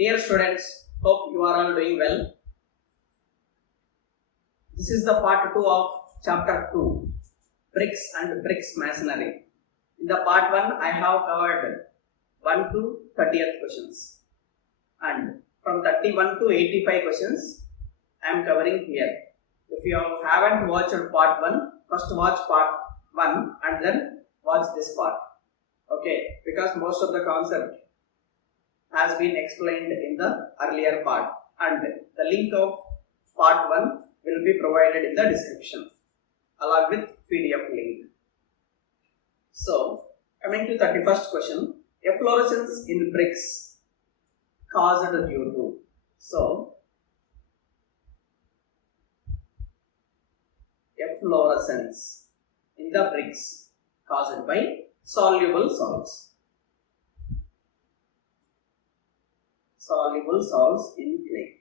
Dear students, hope you are all doing well. This is the part 2 of chapter 2, bricks and bricks masonry. In the part 1, I have covered 1 to 30th questions, and from 31 to 85 questions I am covering here. If you haven't watched part 1, first watch part 1 and then watch this part. Okay, because most of the concept has been explained in the earlier part, and the link of part 1 will be provided in the description along with PDF link. So, coming to 31st question, efflorescence in bricks caused due to. So, efflorescence in the bricks caused by soluble salts. Soluble salts in clay.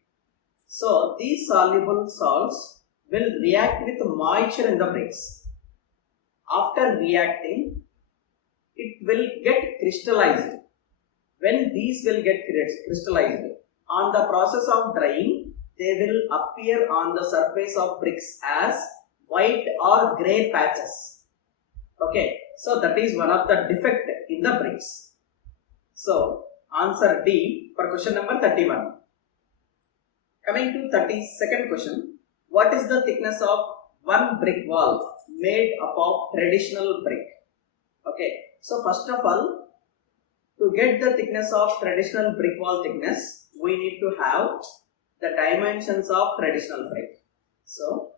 So, these soluble salts will react with moisture in the bricks. After reacting, it will get crystallized. When these will get crystallized, on the process of drying, they will appear on the surface of bricks as white or grey patches. Okay, so that is one of the defect in the bricks. So, answer D for question number 31. Coming to 32nd question, what is the thickness of one brick wall made up of traditional brick? Okay, so first of all, to get the thickness of traditional brick wall thickness, we need to have the dimensions of traditional brick. So,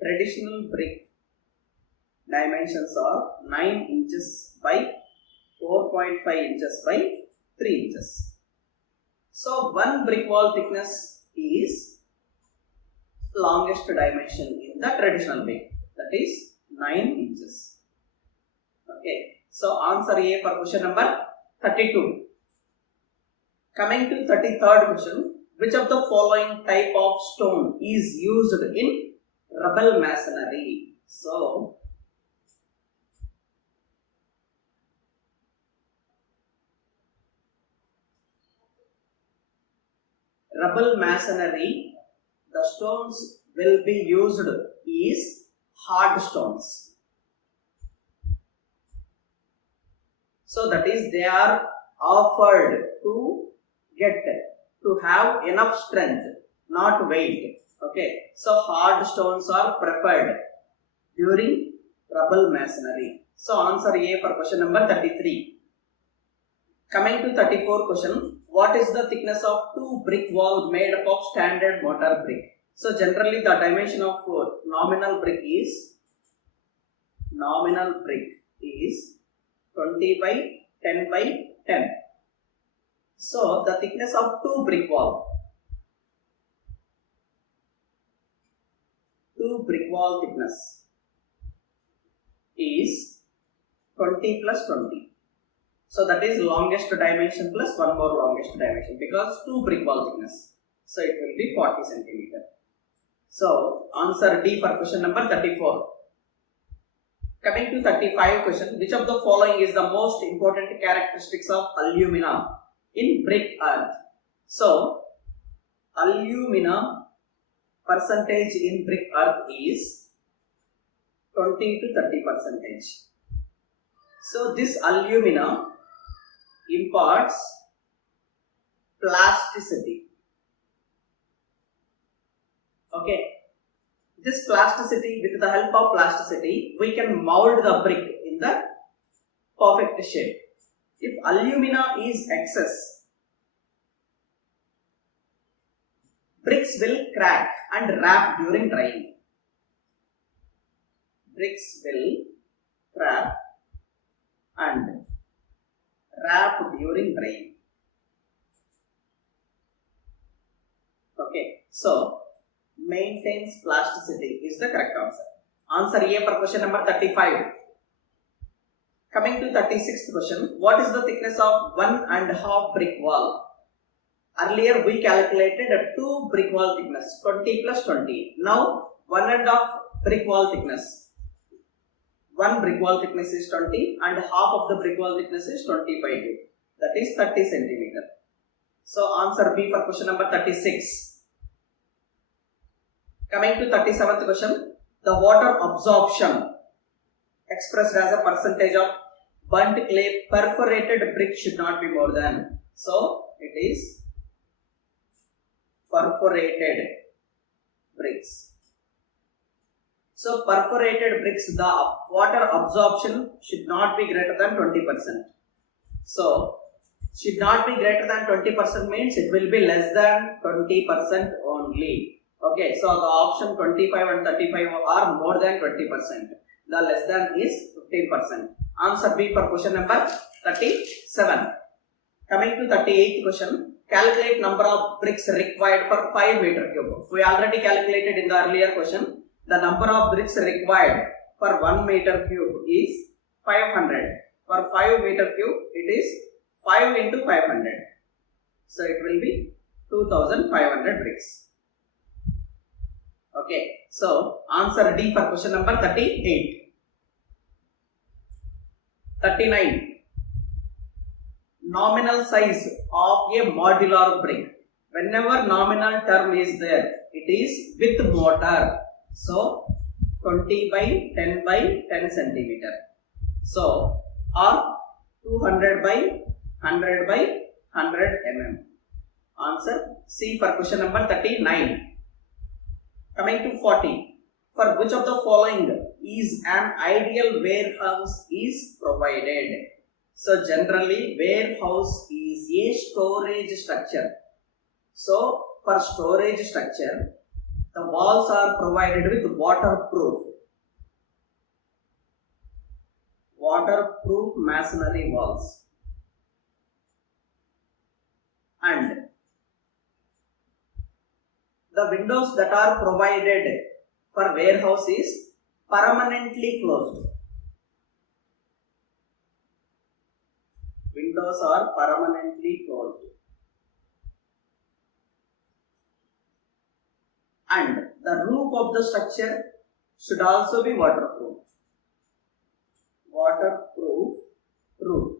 traditional brick dimensions are 9 inches by 4.5 inches by 3 inches. So, one brick wall thickness is longest dimension in the traditional brick, that is 9 inches. Okay, so answer A for question number 32. Coming to 33rd question, which of the following type of stone is used in rubble masonry? So, rubble masonry, the stones will be used is hard stones. So that is, they are offered to have enough strength, not weight. Okay, so hard stones are preferred during rubble masonry. So answer A for question number 33. Coming to 34 question, what is the thickness of two brick wall made up of standard mortar brick? So generally the dimension of nominal brick is 20 by 10 by 10. So the thickness of two brick wall thickness is 20 plus 20. So that is longest dimension plus one more longest dimension, because two brick wall thickness. So it will be 40 centimeter. So answer D for question number 34. Coming to 35 question, which of the following is the most important characteristics of alumina in brick earth? So alumina percentage in brick earth is 20 to 30%. So this alumina imparts plasticity. Okay, this plasticity, with the help of plasticity, we can mold the brick in the perfect shape. If alumina is excess, bricks will crack and wrap during drying. Bricks will crack and wrap during drying. Okay, so maintains plasticity is the correct answer. Answer A for question number 35. Coming to 36th question, what is the thickness of 1.5 brick wall? Earlier we calculated a 2 brick wall thickness, 20 plus 20. Now 1.5 brick wall thickness. One brick wall thickness is 20 and half of the brick wall thickness is 20 by 2. that is 30 centimeter. So answer B for question number 36. Coming to 37th question, the water absorption expressed as a percentage of burnt clay perforated brick should not be more than. So it is perforated bricks. So perforated bricks, the water absorption should not be greater than 20%. So should not be greater than 20% means it will be less than 20% only. Okay, so the option 25 and 35 are more than 20%. The less than is 15%. Answer B for question number 37. Coming to 38th question, calculate number of bricks required for 5 meter cube. We already calculated in the earlier question. The number of bricks required for 1 meter cube is 500. For 5 meter cube, it is 5 into 500. So it will be 2500 bricks. Okay, so answer D for question number 38. 39. Nominal size of a modular brick. Whenever nominal term is there, it is with mortar. So 20 by 10 by 10 centimeter. So or 200 by 100 by 100 mm. Answer C for question number 39. Coming to 40. For which of the following is an ideal warehouse is provided? So generally warehouse is a storage structure. So for storage structure, the walls are provided with waterproof masonry walls, and the windows that are provided for warehouse is permanently closed. Windows are permanently closed. And the roof of the structure should also be waterproof. Waterproof roof.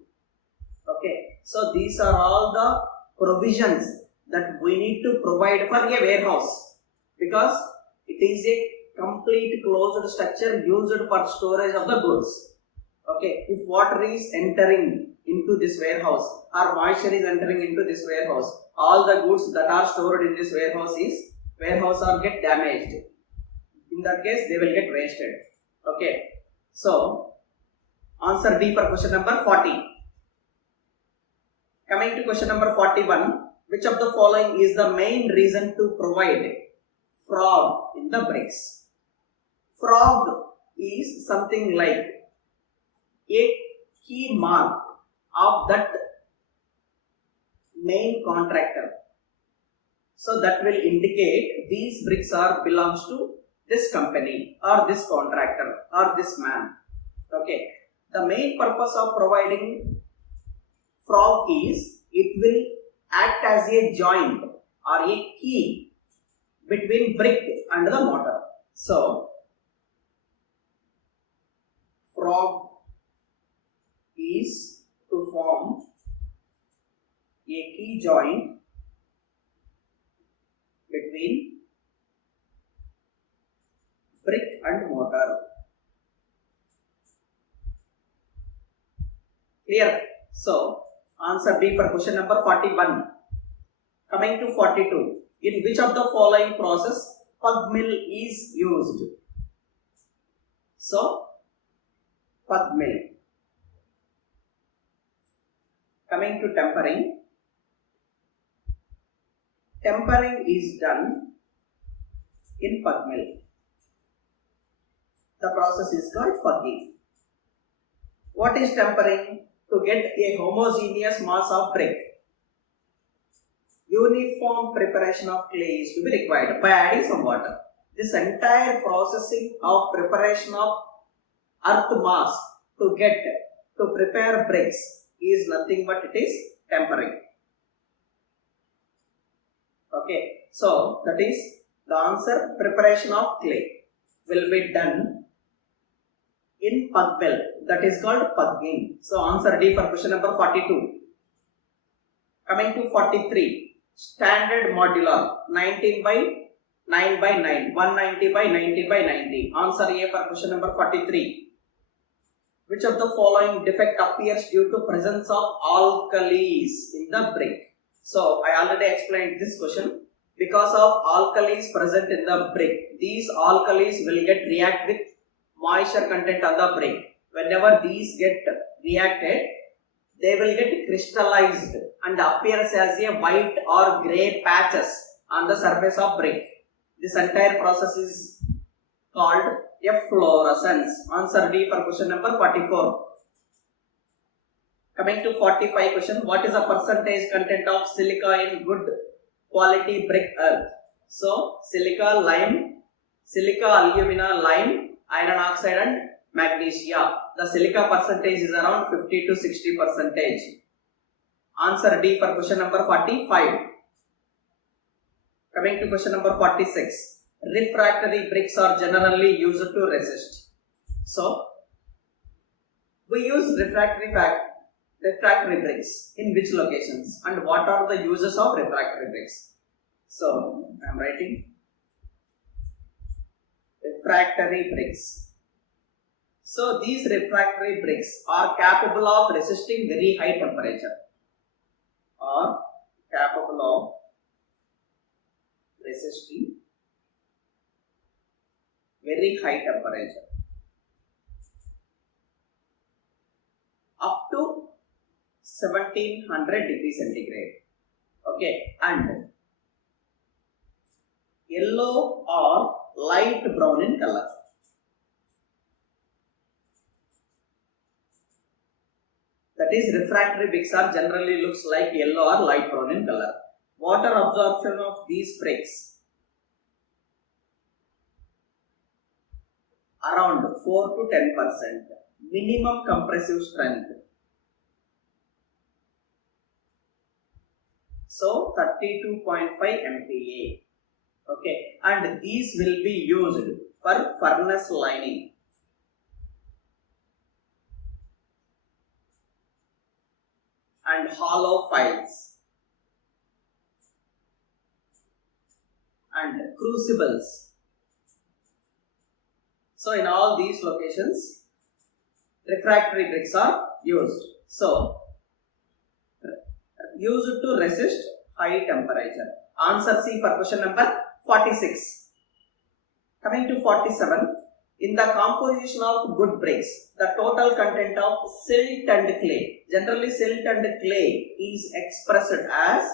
Okay. So these are all the provisions that we need to provide for a warehouse, because it is a complete closed structure used for storage of the goods. Okay. If water is entering into this warehouse or moisture is entering into this warehouse, all the goods that are stored in this warehouse or get damaged. In that case, they will get wasted. Okay. So answer D for question number 40. Coming to question number 41. Which of the following is the main reason to provide frog in the bricks? Frog is something like a key mark of that main contractor. So that will indicate these bricks are belongs to this company or this contractor or this man. Okay. The main purpose of providing frog is it will act as a joint or a key between brick and the mortar. So frog is to form a key joint between brick and mortar. Clear? So answer B for question number 41. Coming to 42. In which of the following process pug mill is used? So pug mill. Coming to tempering. Tempering is done in pug mill. The process is called pugging. What is tempering? To get a homogeneous mass of brick. Uniform preparation of clay is to be required by adding some water. This entire processing of preparation of earth mass to prepare bricks is nothing but it is tempering. Okay, so that is the answer. Preparation of clay will be done in pug mill, that is called pugging. So answer D for question number 42. Coming to 43, standard modular 19 by 9 by 9, 190 by 90 by 90. Answer A for question number 43. Which of the following defect appears due to presence of alkalis in the brick? So I already explained this question. Because of alkalis present in the brick, these alkalis will get react with moisture content on the brick. Whenever these get reacted, they will get crystallized and appears as a white or grey patches on the surface of brick. This entire process is called efflorescence. Answer D for question number 44. Coming to 45 question, what is the percentage content of silica in good quality brick earth? So silica, lime, silica, alumina, lime, iron oxide and magnesia. The silica percentage is around 50 to 60%. Answer D for question number 45. Coming to question number 46. Refractory bricks are generally used to resist. So we use refractory bricks in which locations and what are the uses of refractory bricks? So I am writing refractory bricks. So these refractory bricks are capable of resisting very high temperature. Are capable of resisting very high temperature up to 1700 degrees centigrade. Okay, and yellow or light brown in color. That is, refractory bricks are generally looks like yellow or light brown in color. Water absorption of these bricks around 4 to 10%. Minimum compressive strength. So 32.5 MPa. Okay, and these will be used for furnace lining. And hollow files and crucibles. So in all these locations, refractory bricks are used. So used to resist high temperature. Answer C for question number 46. Coming to 47. In the composition of good bricks, the total content of silt and clay. Generally, silt and clay is expressed as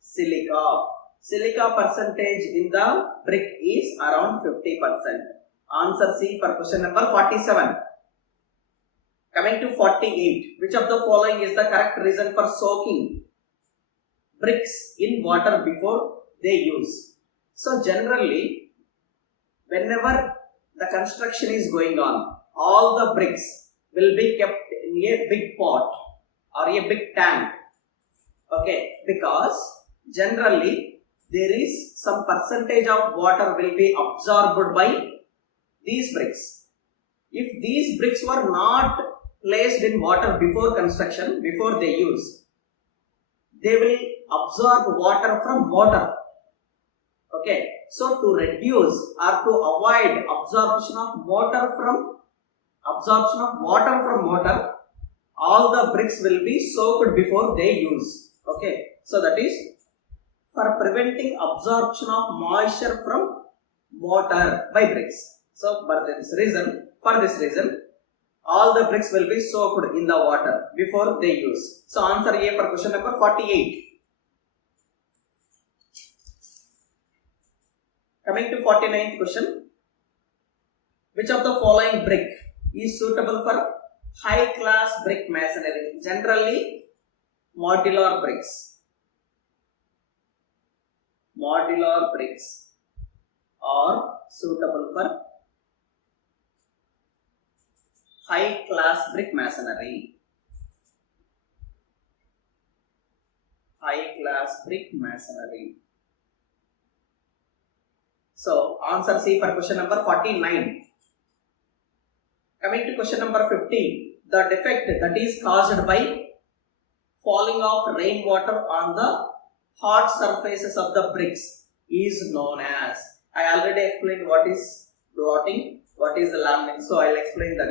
silica. Silica percentage in the brick is around 50%. Answer C for question number 47. Coming to 48. Which of the following is the correct reason for soaking bricks in water before they use? So generally, whenever the construction is going on, all the bricks will be kept in a big pot or a big tank. Okay, because generally there is some percentage of water will be absorbed by these bricks. If these bricks were not placed in water before construction, before they use, they will absorb water from mortar. Okay, so to reduce or to avoid absorption of water from mortar, all the bricks will be soaked before they use. Okay, so that is for preventing absorption of moisture from mortar by bricks. So for this reason, all the bricks will be soaked in the water before they use. So answer A for question number 48. Coming to 49th question. Which of the following brick is suitable for high class brick masonry? Generally, modular bricks. Modular bricks are suitable for high class brick masonry. High class brick masonry. So answer C for question number 49. Coming to question number 15. The defect that is caused by falling of rainwater on the hot surfaces of the bricks is known as. I already explained what is blotting, what is the laminating, so I will explain that.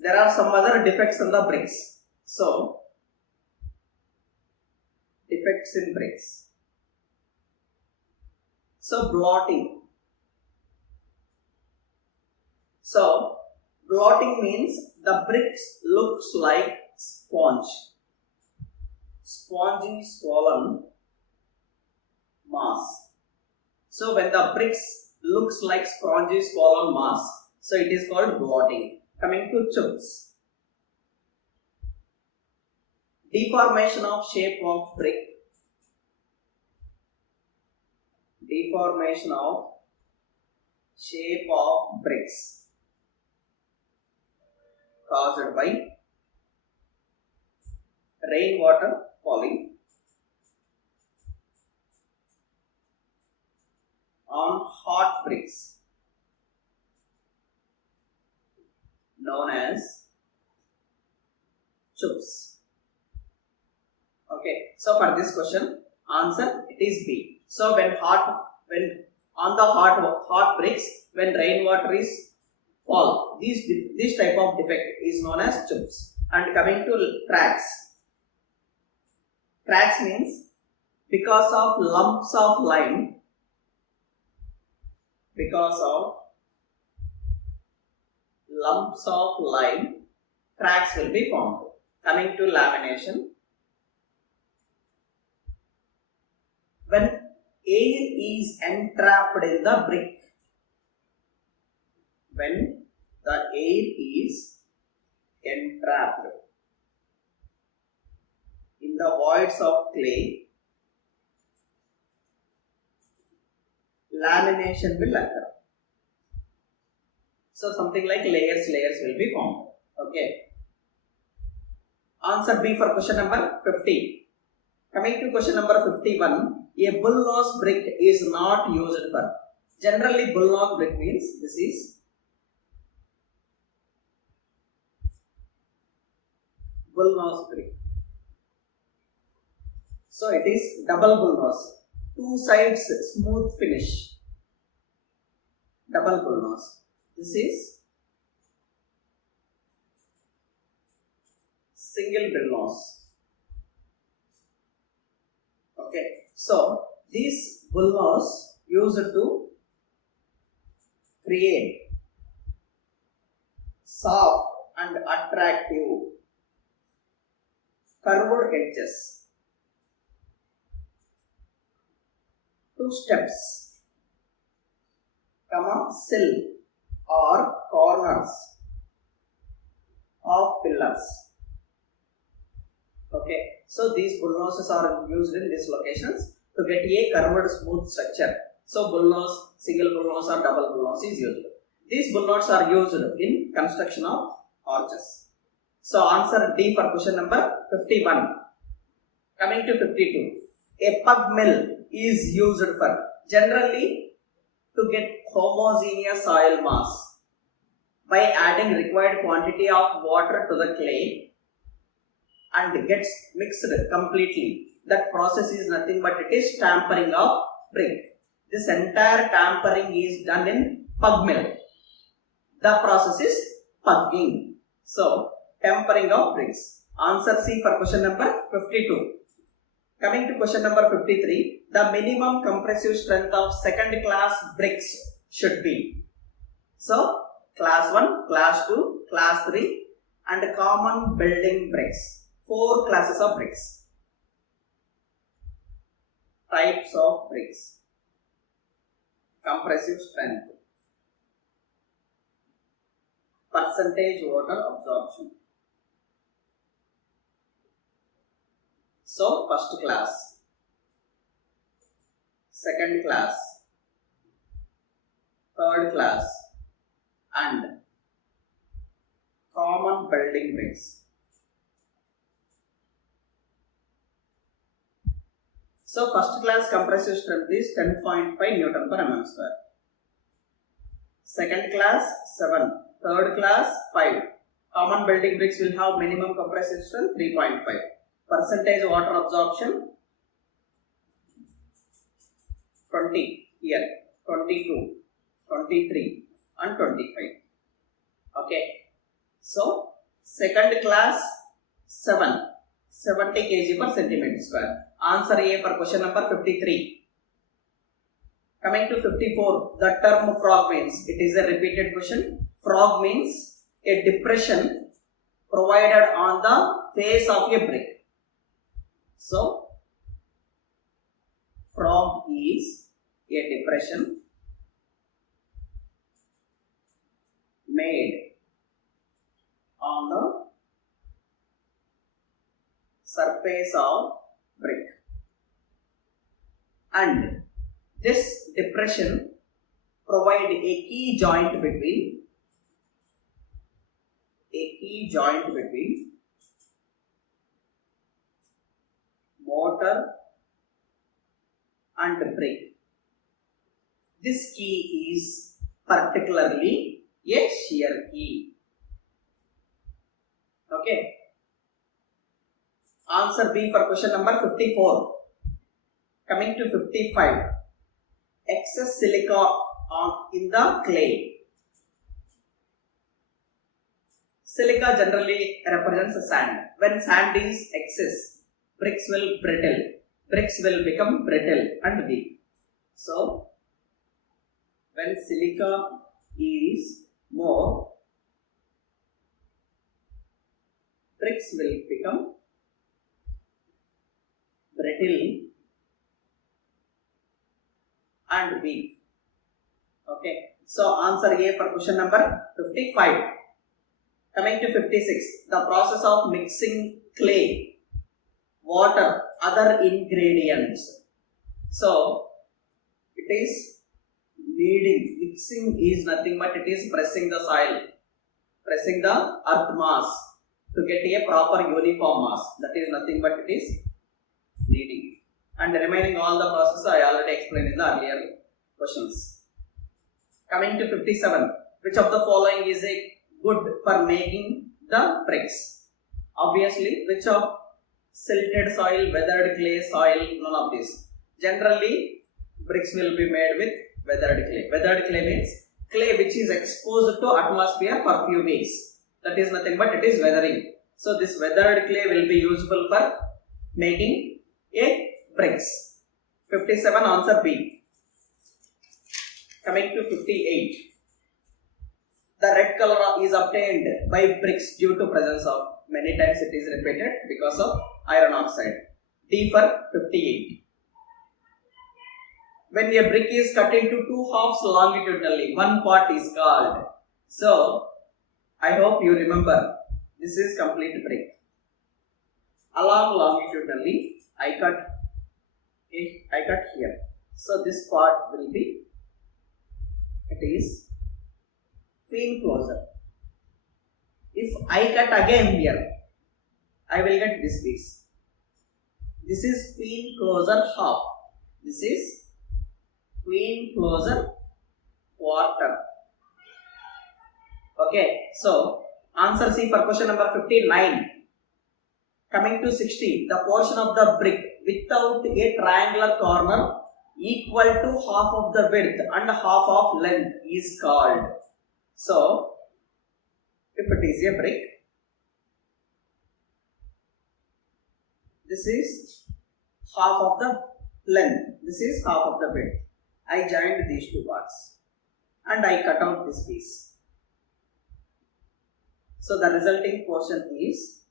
There are some other defects in the bricks. So, defects in bricks. So, blotting. So, blotting means the bricks looks like sponge. Spongy swollen mass. So, when the bricks looks like spongy swollen mass, so it is called blotting. Coming to chips. Deformation of shape of brick. Deformation of shape of bricks caused by rainwater falling on hot bricks known as chips. Okay, so for this question, answer it is B. So when on the hot bricks, when rainwater is fall, this type of defect is known as chips. And coming to cracks. Cracks means because of lumps of lime, cracks will be formed. Coming to lamination. When air is entrapped in the brick, when the air is entrapped in the voids of clay, lamination will occur. So something like layers will be formed. Okay. Answer B for question number 50. Coming to question number 51. A bullnose brick is not used for. Generally, bullnose brick means this is bullnose brick. So it is double bullnose. Two sides smooth finish. Double bullnose. This is single bullnose. Okay. So, this bullnose used to create soft and attractive curved edges. Two steps, sill or corners of pillars. Okay. So these bullnoses are used in these locations to get a curved smooth structure. So bullnose, single bullnose or double bullnose is used. These bullnoses are used in construction of arches. So answer D for question number 51. Coming to 52. A pug mill is used for generally to get homogeneous soil mass by adding required quantity of water to the clay and gets mixed completely. That process is nothing but it is tampering of brick. This entire tampering is done in pug mill. The process is pugging. So, tampering of bricks. Answer C for question number 52. Coming to question number 53. The minimum compressive strength of second class bricks should be. So, class 1, class 2, class 3 and common building bricks. 4 classes of bricks. Types of bricks. Compressive strength. Percentage water absorption. So, first class, second class, third class and common building bricks. So, first class compressive strength is 10.5 Newton per mm square. Second class 7, third class 5. Common building bricks will have minimum compressive strength 3.5. percentage water absorption 20 here, 22, 23 and 25. Okay. So second class 70 kg per centimeter square. Answer A for question number 53. Coming to 54, the term frog means, it is a repeated question. Frog means a depression provided on the face of a brick. So frog is a depression made on the surface of brick, and this depression provide a key joint between mortar and brick. This key is particularly a shear key. Okay. Answer B for question number 54. Coming to 55. Excess silica in the clay. Silica generally represents sand. When sand is excess, bricks will become brittle and weak. So when silica is more, bricks will become brittle and weak. Okay. So answer A for question number 55. Coming to 56. The process of mixing clay, water, other ingredients. So it is kneading. Mixing is nothing but it is pressing the soil, pressing the earth mass to get a proper uniform mass. That is nothing but it is kneading. And the remaining all the process I already explained in the earlier questions. Coming to 57. Which of the following is a good for making the bricks? Obviously, which of silted soil, weathered clay, soil, none of this. Generally, bricks will be made with weathered clay. Weathered clay means clay which is exposed to atmosphere for few weeks. That is nothing but it is weathering. So this weathered clay will be useful for making a bricks. 57 answer B. Coming to 58. The red color is obtained by bricks due to presence of, many times it is repeated, because of iron oxide. D for 58. When a brick is cut into two halves longitudinally, one part is called. So I hope you remember, this is complete brick. Along longitudinally, I cut here. So this part will be, it is fin closer. If I cut again here, I will get this piece. This is fin closer half. This is fin closer quarter. Okay, so answer C for question number 59. Coming to 60, the portion of the brick without a triangular corner equal to half of the width and half of length is called. So, if it is a brick, this is half of the length, this is half of the width. I joined these two parts and I cut out this piece. So, the resulting portion is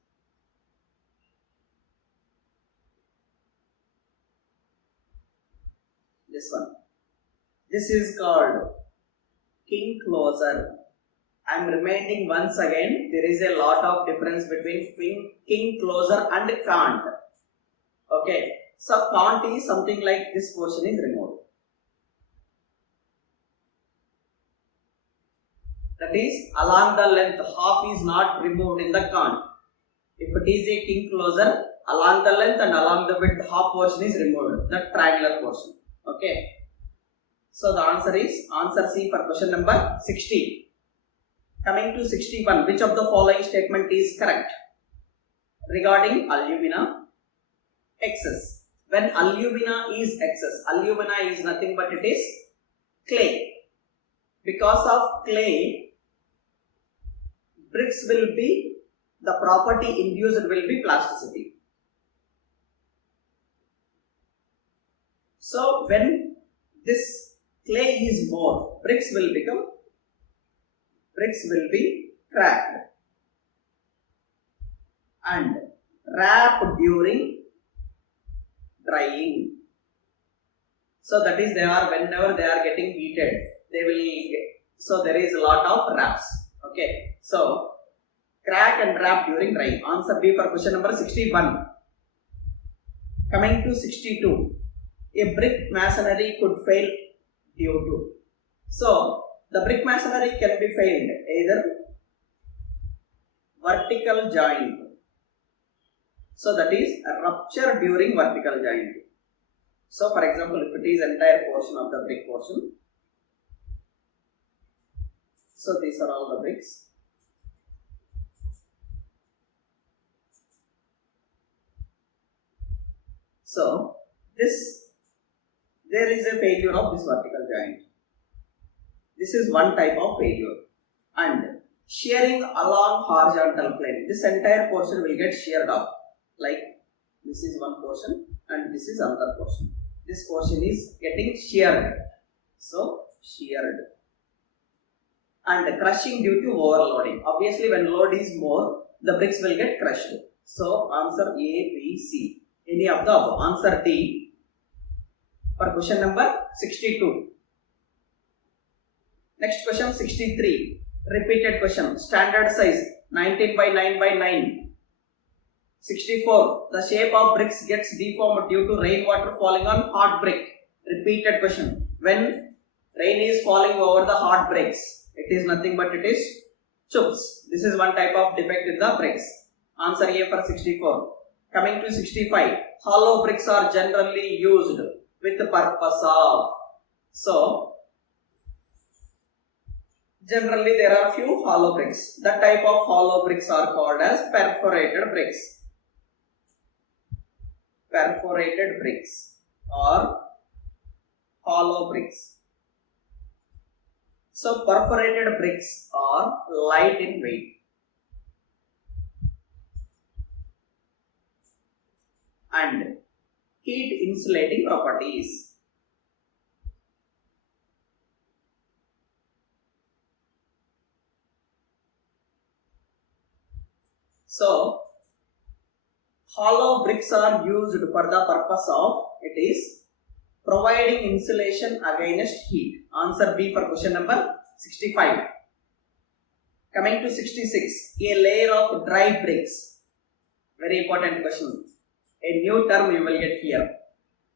this one. This is called king closer. I am reminding once again, there is a lot of difference between king closer and cant. Okay, so cant is something like this portion is removed. That is, along the length, half is not removed in the cant. If it is a king closer, along the length and along the width, half portion is removed, the triangular portion. Okay. So the answer is answer C for question number 60. Coming to 61, which of the following statement is correct? Regarding alumina, excess. When alumina is excess, alumina is nothing but it is clay. Because of clay, bricks will be, the property induced will be plasticity. So when this clay is more, bricks will be cracked and wrapped during drying. So that is, whenever they are getting heated, they will get, so there is a lot of wraps. Okay, so crack and wrap during drying. Answer B for question number 61. Coming to 62. A brick masonry could fail due to. So the brick masonry can be failed either vertical joint. So that is a rupture during vertical joint. So for example, if it is entire portion of the brick portion. So these are all the bricks. So there is a failure of this vertical joint. This is one type of failure. And shearing along horizontal plane. This entire portion will get sheared off. Like this is one portion and this is another portion. This portion is getting sheared. So sheared. And crushing due to overloading. Obviously when load is more, the bricks will get crushed. So answer A, B, C. Any of the above. Answer D for question number 62. Next question 63. Repeated question. Standard size 19 by 9 by 9. 64. The shape of bricks gets deformed due to rainwater falling on hard brick. Repeated question. When rain is falling over the hard bricks, it is nothing but it is chips. This is one type of defect in the bricks. Answer A for 64. Coming to 65. Hollow bricks are generally used with the purpose of. So generally there are few hollow bricks. That type of hollow bricks are called as perforated bricks. Perforated bricks or hollow bricks. So perforated bricks are light in weight and heat insulating properties. So hollow bricks are used for the purpose of, it is providing insulation against heat. Answer B for question number 65. Coming to 66. A layer of dry bricks. Very important question. A new term you will get here.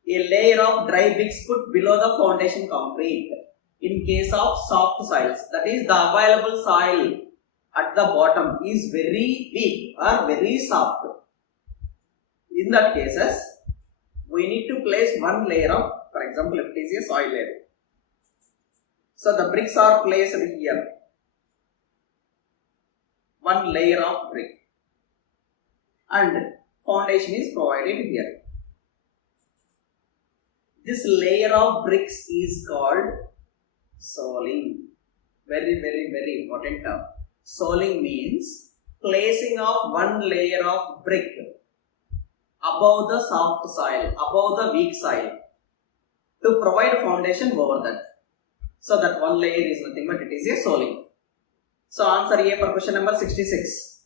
A layer of dry bricks put below the foundation concrete. In case of soft soils, that is the available soil at the bottom is very weak or very soft. In that cases, we need to place one layer of, for example, if it is a soil layer. So the bricks are placed here. One layer of brick. And foundation is provided here. This layer of bricks is called soling. Very, very, very important term. Soling means placing of one layer of brick above the soft soil, above the weak soil, to provide foundation over that. So that one layer is nothing but it is a soling. So answer A for question number 66.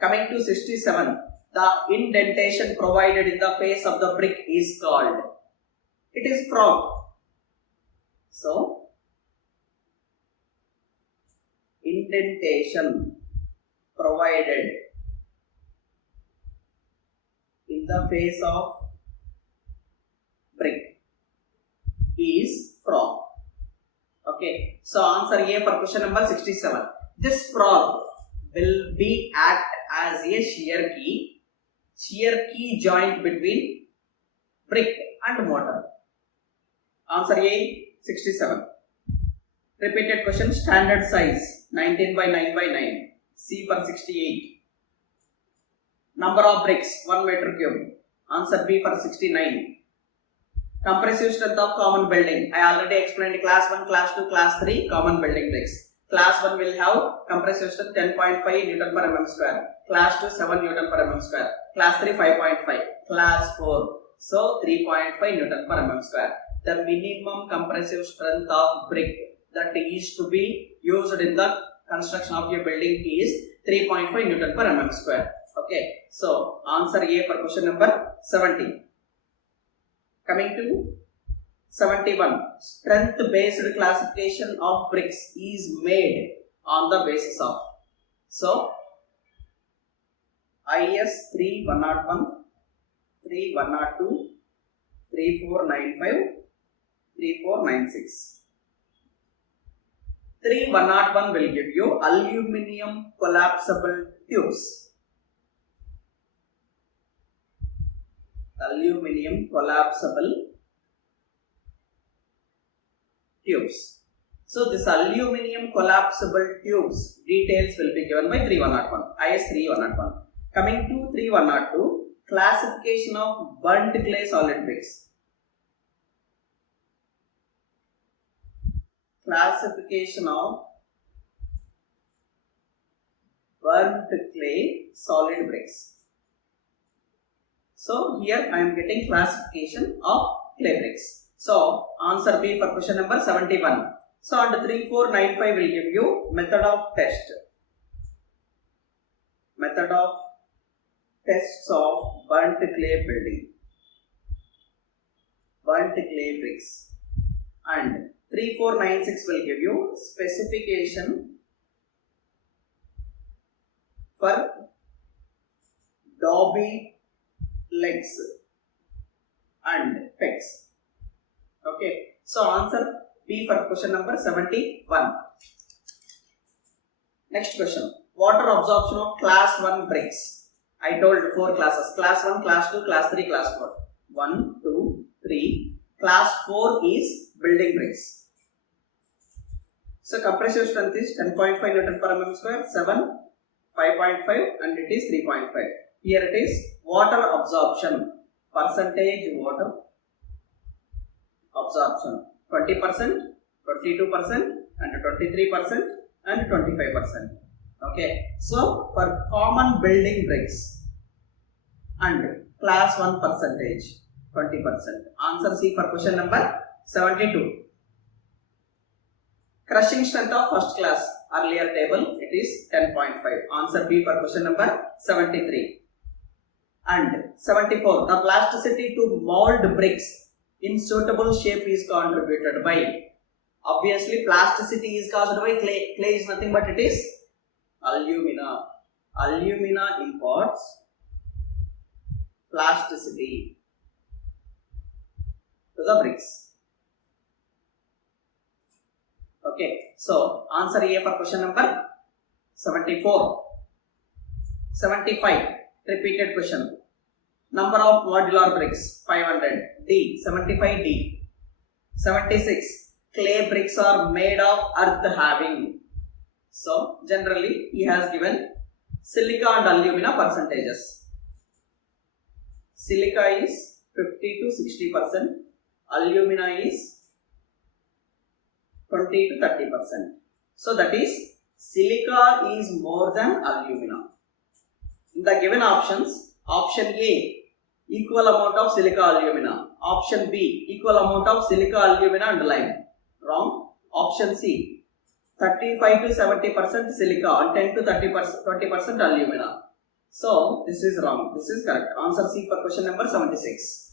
Coming to 67. The indentation provided in the face of the brick is called, it is frog. So indentation provided in the face of brick is frog. Okay, so answer A for question number 67. This frog will be act as a shear key joint between brick and mortar. Answer A 67. Repeated question. Standard size 19 by 9 by 9. C for 68. Number of bricks 1 meter cube. Answer B for 69. Compressive strength of common building. I already explained class 1, class 2, class 3 common building bricks. Class 1 will have compressive strength 10.5 Newton per mm square. Class 2 7 Newton per mm square. Class 3 5.5. Class 4 so 3.5 Newton per mm square. The minimum compressive strength of brick that is to be used in the construction of a building is 3.5 Newton per mm square. Okay, so answer A for question number 70. Coming to 71. Strength based classification of bricks is made on the basis of. So IS 3101, 3102, 3495, 3496. 3101 will give you aluminium collapsible tubes. Aluminium collapsible tubes. So this aluminium collapsible tubes details will be given by 3101, IS 3101. Coming to 3102, classification of burnt clay solid bricks. Classification of burnt clay solid bricks. So here I am getting classification of clay bricks. So answer B for question number 71. So under 3495 will give you method of test. Method of tests of burnt clay building. Burnt clay bricks. And 3496 will give you specification for Dobby legs and pegs. Okay, so answer B for question number 71. Next question. Water absorption of class 1 bricks. I told 4 classes. Class 1, class 2, class 3, class 4. 1, 2, 3. Class 4 is building bricks. So compressive strength is 10.5 Newton per mm square, 7, 5.5 and it is 3.5. Here it is water absorption. Percentage water absorption. 20%, 22% and 23% and 25%. Okay. So for common building bricks and class 1 percentage 20%. Answer C for question number 72. Crushing strength of first class, earlier table it is 10.5. Answer B for question number 73. And 74. The plasticity to mold bricks in suitable shape is contributed by. Obviously plasticity is caused by clay. Clay is nothing but it is alumina. Alumina imparts plasticity to the bricks. Okay, so answer A for question number 74. 75. Repeated question. Number of modular bricks 500. D. 75D. 76. Clay bricks are made of earth having. So generally he has given silica and alumina percentages. Silica is 50 to 60%. Alumina is 20 to 30%. So that is silica is more than alumina. In the given options, option A equal amount of silica alumina, option B equal amount of silica alumina and lime. Wrong. Option C 35 to 70% silica and 10 to 20% alumina. So this is wrong. This is correct. Answer C for question number 76.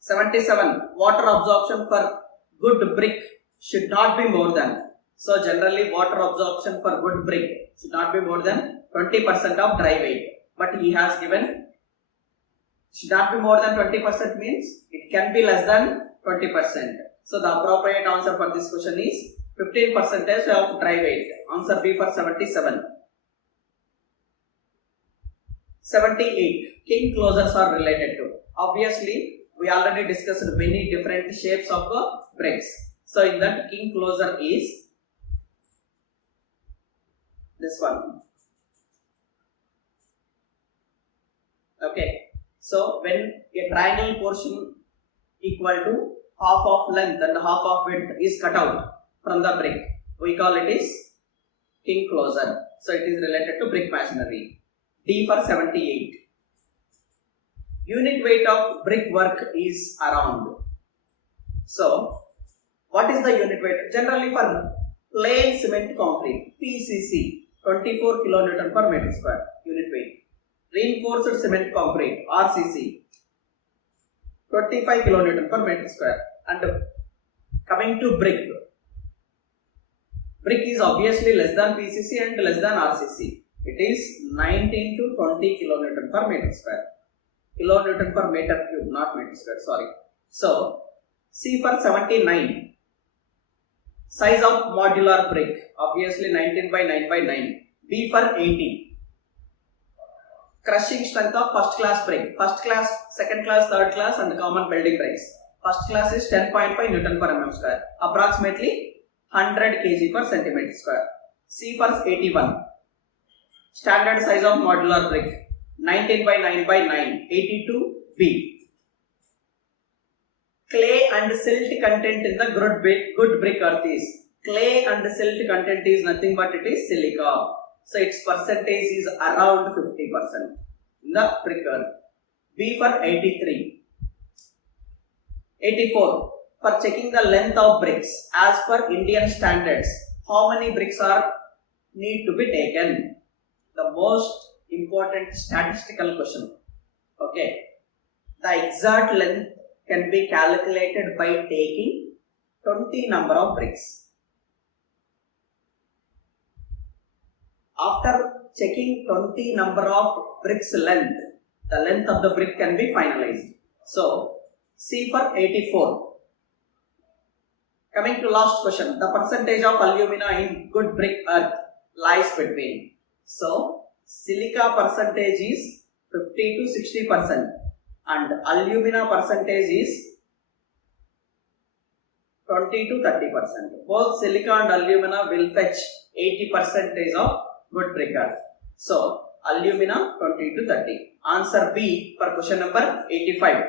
77. Water absorption for good brick should not be more than. So generally water absorption for good brick should not be more than 20% of dry weight. But he has given should not be more than 20% means it can be less than 20%. So the appropriate answer for this question is 15% of dry weight. Answer B for 77. 78. King closures are related to. Obviously, we already discussed many different shapes of bricks. So in that king closure is this one. Okay. So when a triangle portion equal to half of length and half of width is cut out from the brick, we call it is king closure. So it is related to brick masonry. D for 78. Unit weight of brick work is around. So what is the unit weight? Generally for plain cement concrete, PCC, 24 kilonewton per meter square unit weight. Reinforced cement concrete, RCC, 25 kilonewton per meter square. And coming to brick, brick is obviously less than PCC and less than RCC. It is 19 to 20 kilonewton per meter square. Kilonewton per meter cube, not meter square, sorry. So C for 79. Size of modular brick, obviously 19 by 9 by 9. B for 80. Crushing strength of first class brick. First class, second class, third class and common building bricks. First class is 10.5 Newton per mm square. Approximately 100 kg per centimeter square. C for 81. Standard size of modular brick. 19 by 9 by 9. 82 B. Clay and silt content in the good brick earth is. Clay and silt content is nothing but it is silica. So its percentage is around 50% in the brick earth. B for 83. 84. For checking the length of bricks as per Indian standards, how many bricks are need to be taken? The most important statistical question. Okay. The exact length can be calculated by taking 20 number of bricks. After checking 20 number of bricks length, the length of the brick can be finalized. So C for 84. Coming to last question, the percentage of alumina in good brick earth lies between. So silica percentage is 50 to 60% and alumina percentage is 20 to 30%. Both silica and alumina will fetch 80% of good brick earth. So alumina 20 to 30. Answer B for question number 85.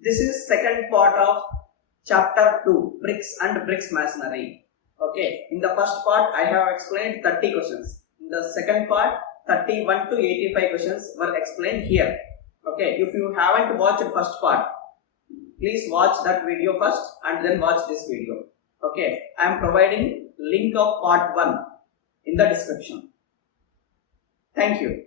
This is second part of chapter 2, bricks and bricks masonry. Okay, in the first part I have explained 30 questions. In the second part 31 to 85 questions were explained here. Okay, if you haven't watched the first part, please watch that video first and then watch this video. Okay, I am providing link of part 1 in the description. Thank you.